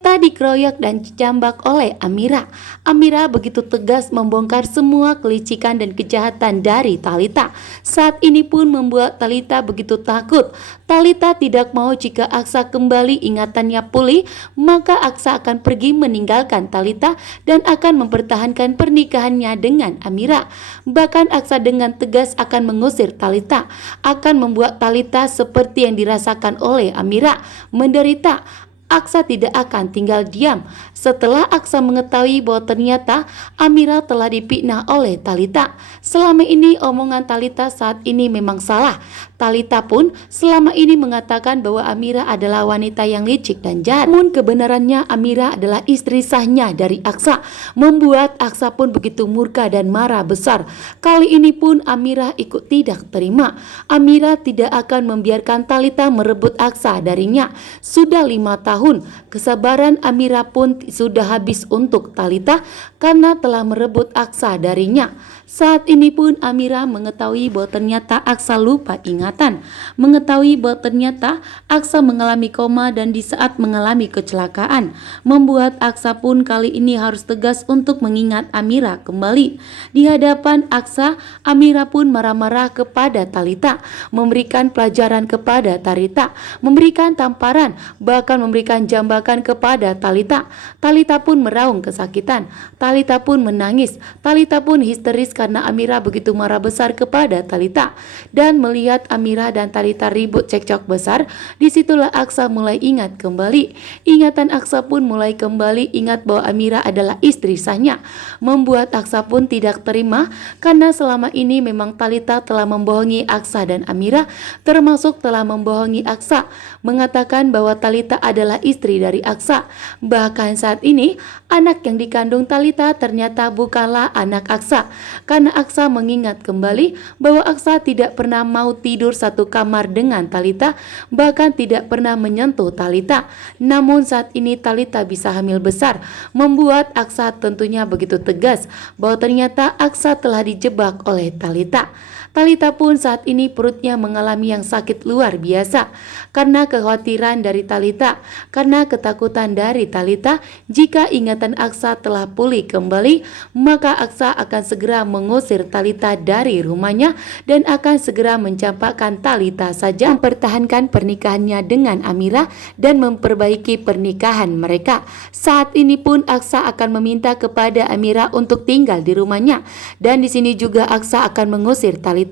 Talita dikeroyok dan dicambak oleh Amira. Amira begitu tegas membongkar semua kelicikan dan kejahatan dari Talita. Saat ini pun membuat Talita begitu takut. Talita tidak mau jika Aksa kembali ingatannya pulih, maka Aksa akan pergi meninggalkan Talita dan akan mempertahankan pernikahannya dengan Amira. Bahkan Aksa dengan tegas akan mengusir Talita, akan membuat Talita seperti yang dirasakan oleh Amira, menderita. Aksa tidak akan tinggal diam setelah Aksa mengetahui bahwa ternyata Amira telah dipitnah oleh Talita. Selama ini omongan Talita saat ini memang salah. Talita pun selama ini mengatakan bahwa Amira adalah wanita yang licik dan jahat. Namun kebenarannya Amira adalah istri sahnya dari Aksa, membuat Aksa pun begitu murka dan marah besar. Kali ini pun Amira ikut tidak terima. Amira tidak akan membiarkan Talita merebut Aksa darinya. Sudah 5 tahun, kesabaran Amira pun sudah habis untuk Talita karena telah merebut Aksa darinya. Saat ini pun Amira mengetahui bahwa ternyata Aksa lupa ingatan, mengetahui bahwa ternyata Aksa mengalami koma dan di saat mengalami kecelakaan, membuat Aksa pun kali ini harus tegas untuk mengingat Amira kembali. Di hadapan Aksa, Amira pun marah-marah kepada Talita, memberikan pelajaran kepada Talita, memberikan tamparan, bahkan memberikan jambakan kepada Talita. Talita pun meraung kesakitan, Talita pun menangis, Talita pun histeris karena Amira begitu marah besar kepada Talita. Dan melihat Amira dan Talita ribut cekcok besar, disitulah Aksa mulai ingat kembali. Ingatan Aksa pun mulai kembali ingat bahwa Amira adalah istri sahnya, membuat Aksa pun tidak terima karena selama ini memang Talita telah membohongi Aksa dan Amira, termasuk telah membohongi Aksa, mengatakan bahwa Talita adalah istri dari Aksa. Bahkan saat ini anak yang dikandung Talita ternyata bukanlah anak Aksa, karena Aksa mengingat kembali bahwa Aksa tidak pernah mau tidur satu kamar dengan Talita, bahkan tidak pernah menyentuh Talita. Namun saat ini Talita bisa hamil besar, membuat Aksa tentunya begitu tegas bahwa ternyata Aksa telah dijebak oleh Talita. Talita pun saat ini perutnya mengalami yang sakit luar biasa karena kekhawatiran dari Talita, karena ketakutan dari Talita jika ingatan Aksa telah pulih kembali, maka Aksa akan segera mengusir Talita dari rumahnya dan akan segera mencampakkan Talita saja, mempertahankan pernikahannya dengan Amira dan memperbaiki pernikahan mereka. Saat ini pun Aksa akan meminta kepada Amira untuk tinggal di rumahnya, dan di sini juga Aksa akan mengusir Talita,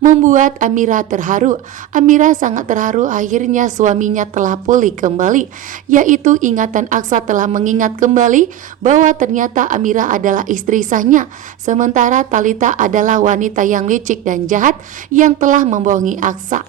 membuat Amira terharu. Amira sangat terharu akhirnya suaminya telah pulih kembali, yaitu ingatan Aksa telah mengingat kembali bahwa ternyata Amira adalah istri sahnya, sementara Talita adalah wanita yang licik dan jahat yang telah membohongi Aksa.